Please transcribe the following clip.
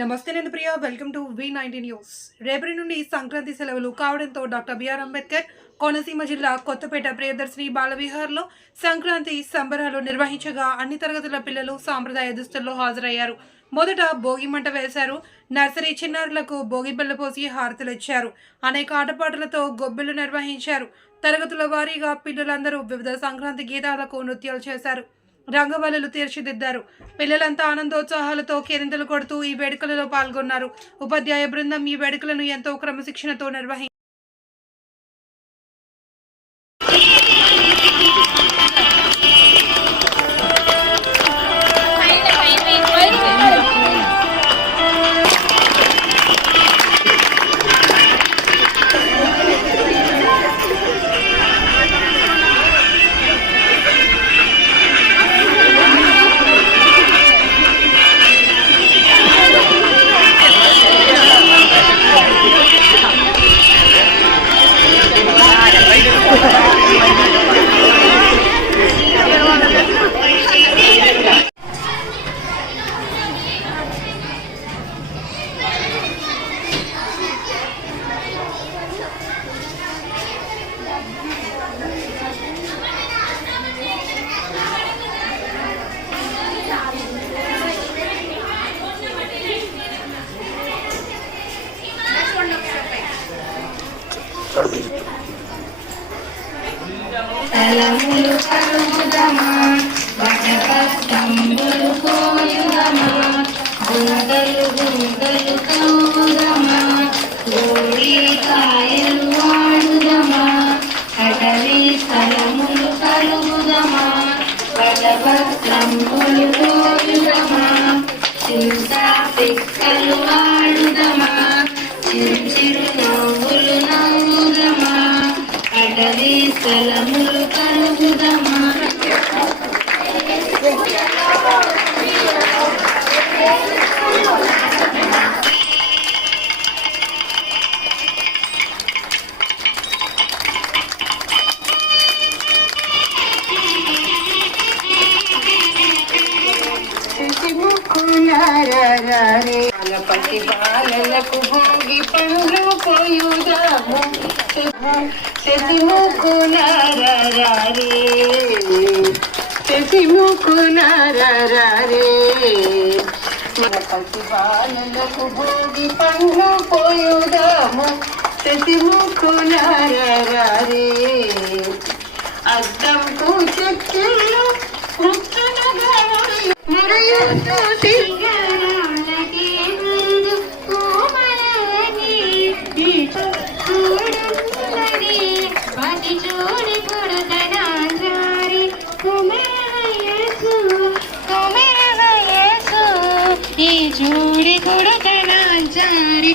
నమస్తే నేను Priya welcome to V90 news. రేపటి నుండి సంక్రాంతి సెలవులు కావడంతో డాక్టర్ బిఆర్ అంబేద్కర్ కోనసీమ జిల్లా కొత్తపేట ప్రియదర్శిని బాలవిహార్లో సంక్రాంతి సంబరాలు నిర్వహించగా అన్ని తరగతుల పిల్లలు సాంప్రదాయ దుస్తుల్లో హాజరయ్యారు. మొదట భోగి మంట వేశారు. నర్సరీ చిన్నారులకు భోగి బెల్ల పోసి హారతులు ఇచ్చారు. అనేక ఆటపాటలతో గొబ్బెలు నిర్వహించారు. తరగతుల వారీగా పిల్లలందరూ వివిధ సంక్రాంతి గీతాలకు నృత్యాలు చేశారు. రంగవల్లులు తీర్చిదిద్దారు. పిల్లలంతా ఆనందోత్సాహాలతో కేరింతలు కొడుతూ ఈ వేడుకలలో పాల్గొన్నారు. ఉపాధ్యాయ బృందం ఈ వేడుకలను ఎంతో క్రమశిక్షణతో నిర్వహించారు. తలములు కలుగుదమా వటపత్తంబులు కోయుదమా గుండలు గుండలు కలుగుదమా గోడి కాయలు వాడుదమా అటవీ తలములు కలుగుదమా వటపత్తంబులు కోయుదమా చింత పిక్కలు వాడుదమా చిరు నవ్వులు నవ్వుదమా అటవీ తలములు కలుగుదమా. పతి బాలలకు భోగి పండ్లు పోయుదాము శశిముఖునారే పతి బాలలకు భోగి పండ్లు పోయుదాము శశిముఖునారే అద్దంకు చెక్కిళ్ళు జోడి కొడకనా జారి